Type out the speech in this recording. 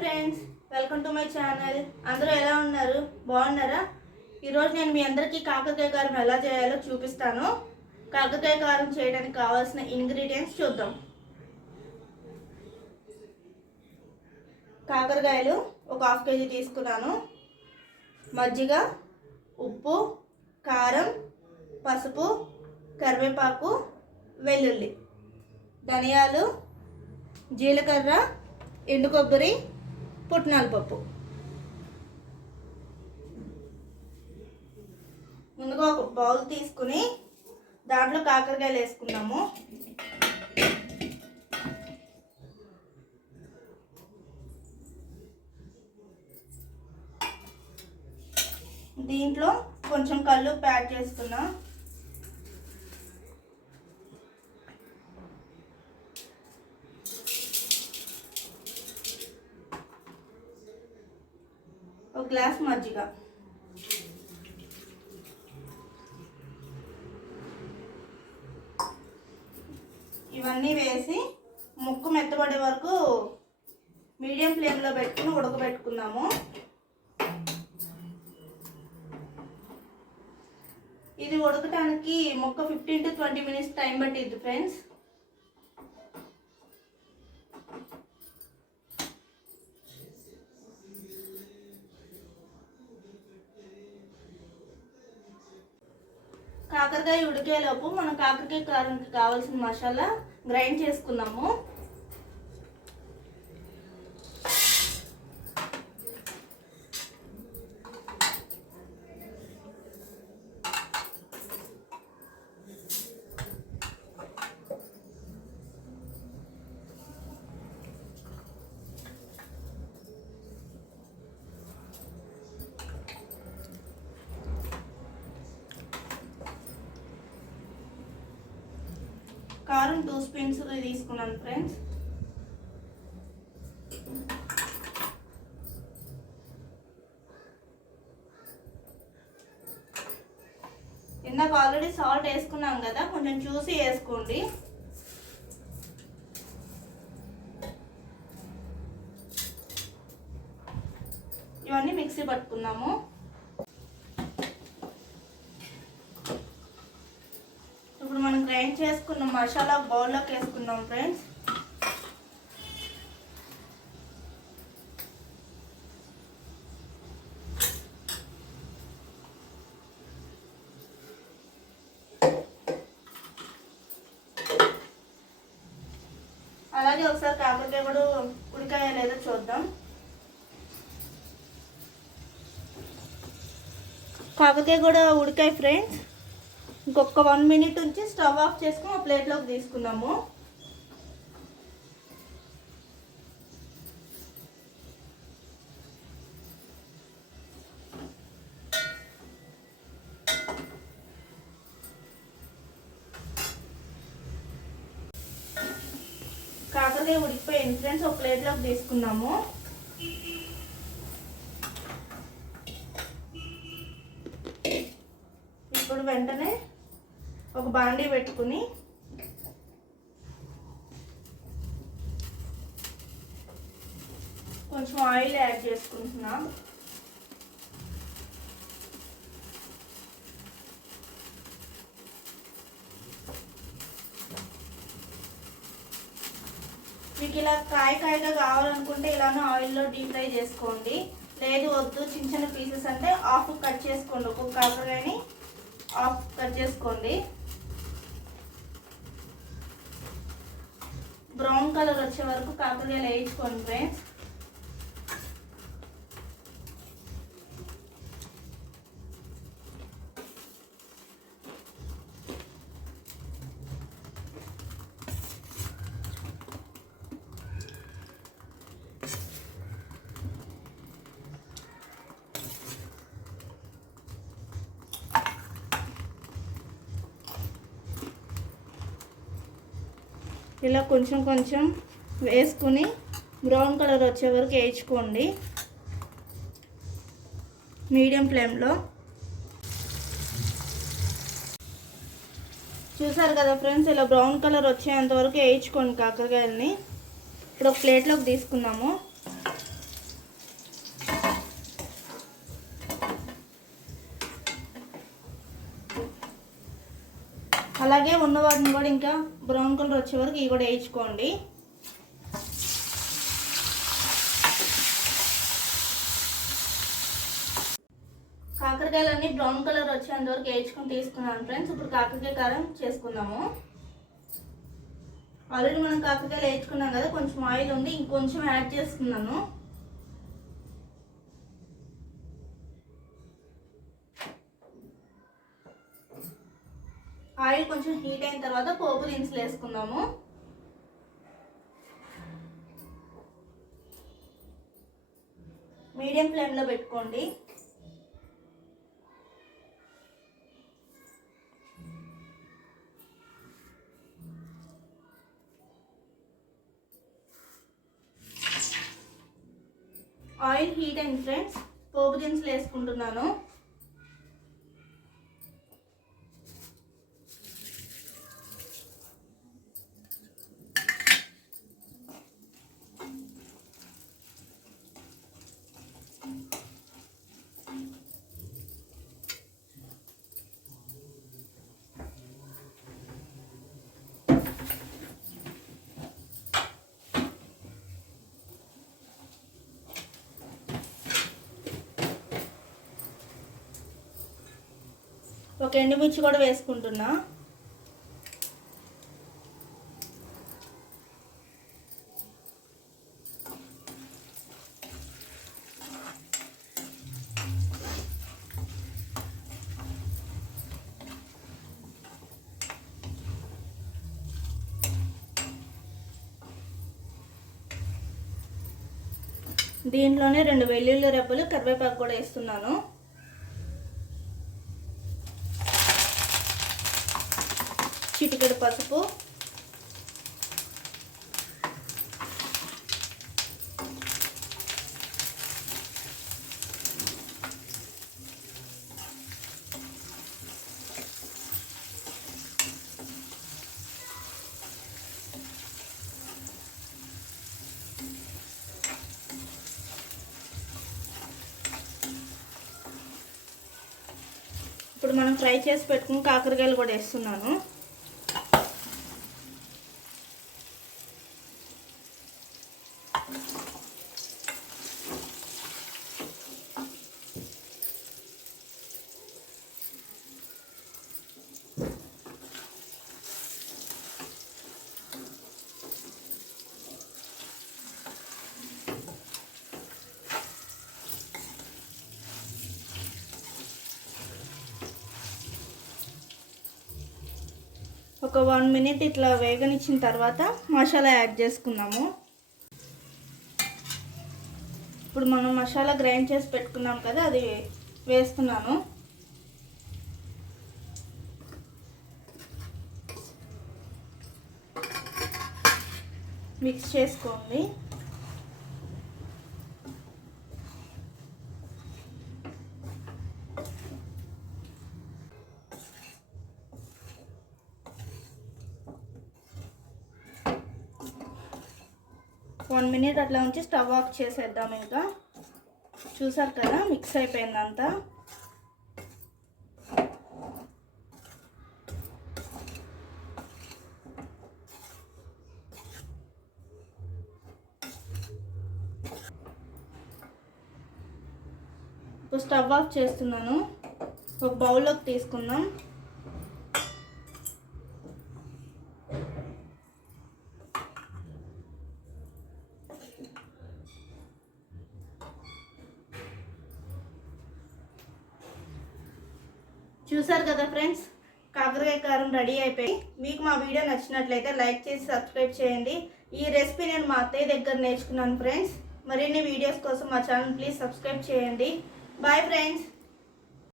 Friends, welcome to my channel. అందరూ ఎలా ఉన్నారు? బాగున్నారా? ఈరోజు నేను మీ అందరికీ కాకరకాయ కారం ఎలా చేయాలో చూపిస్తాను. కాకరకాయ కారం చేయడానికి కావాల్సిన ఇంగ్రీడియంట్స్ చూద్దాం. కాకరకాయలు ఒక 1/2 kg తీసుకున్నాను. మజ్జిగ, ఉప్పు, కారం, పసుపు, కరివేపాకు, వెల్లుల్లి, ధనియాలు, జీలకర్ర, ఎండు కొబ్బరి, పుట్నాల పప్పు. ముందుగా ఒక బౌల్ తీసుకుని దాంట్లో కాకరకాయలు వేసుకున్నాము. దీంట్లో కొంచెం కల్లుప్పు యాడ్ చేసుకున్నాం. ఒక గ్లాస్ మజ్జిగ. ఇవన్నీ వేసి ముక్కు మెత్తబడే వరకు మీడియం ఫ్లేమ్లో పెట్టుకుని ఉడకబెట్టుకుందాము. ఇది ఉడకటానికి ముక్క 15 to 20 minutes టైం పట్టిద్ది ఫ్రెండ్స్. కాకరకాయ ఉడికేలోపు మనం కాకరకాయ కారంకి కావాల్సిన మసాలా గ్రైండ్ చేసుకుందాము. కారం 2 స్పూన్స్ తీసుకున్నాను ఫ్రెండ్స్. ఇందాక ఆల్రెడీ సాల్ట్ వేసుకున్నాం కదా, కొంచెం చూసి వేసుకోండి. ఇవన్నీ మిక్సీ పట్టుకుందాము. ఇప్పుడు మనం గ్రైండ్ చేసుకున్న మసాలా బౌల్లోకి వేసుకుందాం ఫ్రెండ్స్. అలాగే ఒకసారి కాకరకాయ కూడా ఉడికాయో లేదో చూద్దాం. కాకరకాయ కూడా ఉడికాయి ఫ్రెండ్స్. ఇంకొక 1 minute ఉంచి స్టవ్ ఆఫ్ చేసుకుని ఒక ప్లేట్లోకి తీసుకుందాము. కాకరకాయ ఉడికిపోయింది ఫ్రెండ్స్, ఒక ప్లేట్లోకి తీసుకున్నాము. ఇప్పుడు వెంటనే ఒక బాండీ పెట్టుకుని కొంచెం ఆయిల్ యాడ్ చేసుకుంటున్నాం. మీకు ఇలా కాయగా కావాలనుకుంటే ఇలానే ఆయిల్లో డీప్ ఫ్రై చేసుకోండి. లేదు వద్దు చిన్న చిన్న పీసెస్ అంటే హాఫ్ కట్ చేసుకోండి. ఒక్కొక్క కాకరకాయని హాఫ్ కట్ చేసుకోండి. బ్రౌన్ కలర్ వచ్చే వరకు కాకరకాయలు వేయించుకోండి ఫ్రెండ్స్. ఇలా కొంచెం కొంచెం వేసుకుని బ్రౌన్ కలర్ వచ్చే వరకు వేయించుకోండి మీడియం ఫ్లేమ్లో. చూసారు కదా ఫ్రెండ్స్, ఇలా బ్రౌన్ కలర్ వచ్చేంత వరకు వేయించుకోండి కాకరకాయలని. ఇప్పుడు ఒక ప్లేట్లోకి తీసుకుందాము. అలాగే ఉన్న వాటిని కూడా ఇంకా బ్రౌన్ కలర్ వచ్చే వరకు ఇవి కూడా వేయించుకోండి. కాకరకాయలన్నీ బ్రౌన్ కలర్ వచ్చేంత వరకు వేయించుకొని తీసుకున్నాను ఫ్రెండ్స్. ఇప్పుడు కాకరకాయ కారం చేసుకుందాము. ఆల్రెడీ మనం కాకరకాయలు వేయించుకున్నాం కదా, కొంచెం ఆయిల్ ఉంది, ఇంకొంచెం యాడ్ చేస్తున్నాను. ఆయిల్ కొంచెం హీట్ అయిన తర్వాత పోపు దినుసులు వేసుకుందాము. మీడియం ఫ్లేమ్లో పెట్టుకోండి. ఆయిల్ హీట్ అయింది ఫ్రెండ్స్, పోపు దినుసులు వేసుకుంటున్నాను. ఒక ఎండుమిర్చి కూడా వేసుకుంటున్నా. దీంట్లోనే 2 వెల్లుల్లి రెబ్బలు, కరివేపాకు కూడా వేస్తున్నాను. చిటికెడు పసుపు, ఇప్పుడు మనం ఫ్రై చేసి పెట్టుకుని కాకరకాయలు కూడా వేస్తున్నాను. ఒక 1 మినిట్ ఇట్లా వేగనిచ్చిన తర్వాత మసాలా యాడ్ చేసుకుందాము. ఇప్పుడు మనం మసాలా గ్రైండ్ చేసి పెట్టుకున్నాం కదా, అది వేస్తున్నాను. మిక్స్ చేసుకోండి. వన్ మినిట్ అట్లా ఉంచి స్టవ్ ఆఫ్ చేసేద్దాం. ఇంకా చూసారు కదా, మిక్స్ అయిపోయిందంతా. ఇప్పుడు స్టవ్ ఆఫ్ చేస్తున్నాను. ఒక బౌల్లోకి తీసుకుందాం. చూసారు కదా ఫ్రెండ్స్, కాకరకాయ కారం రెడీ అయిపోయి. మీకు మా వీడియో నచ్చినట్లయితే లైక్ చేసి సబ్స్క్రైబ్ చేయండి. ఈ రెసిపీ నేను మా అత్తయ్య దగ్గర నేర్చుకున్నాను ఫ్రెండ్స్. మరిన్ని వీడియోస్ కోసం మా ఛానల్ ప్లీజ్ సబ్స్క్రైబ్ చేయండి. Bye friends.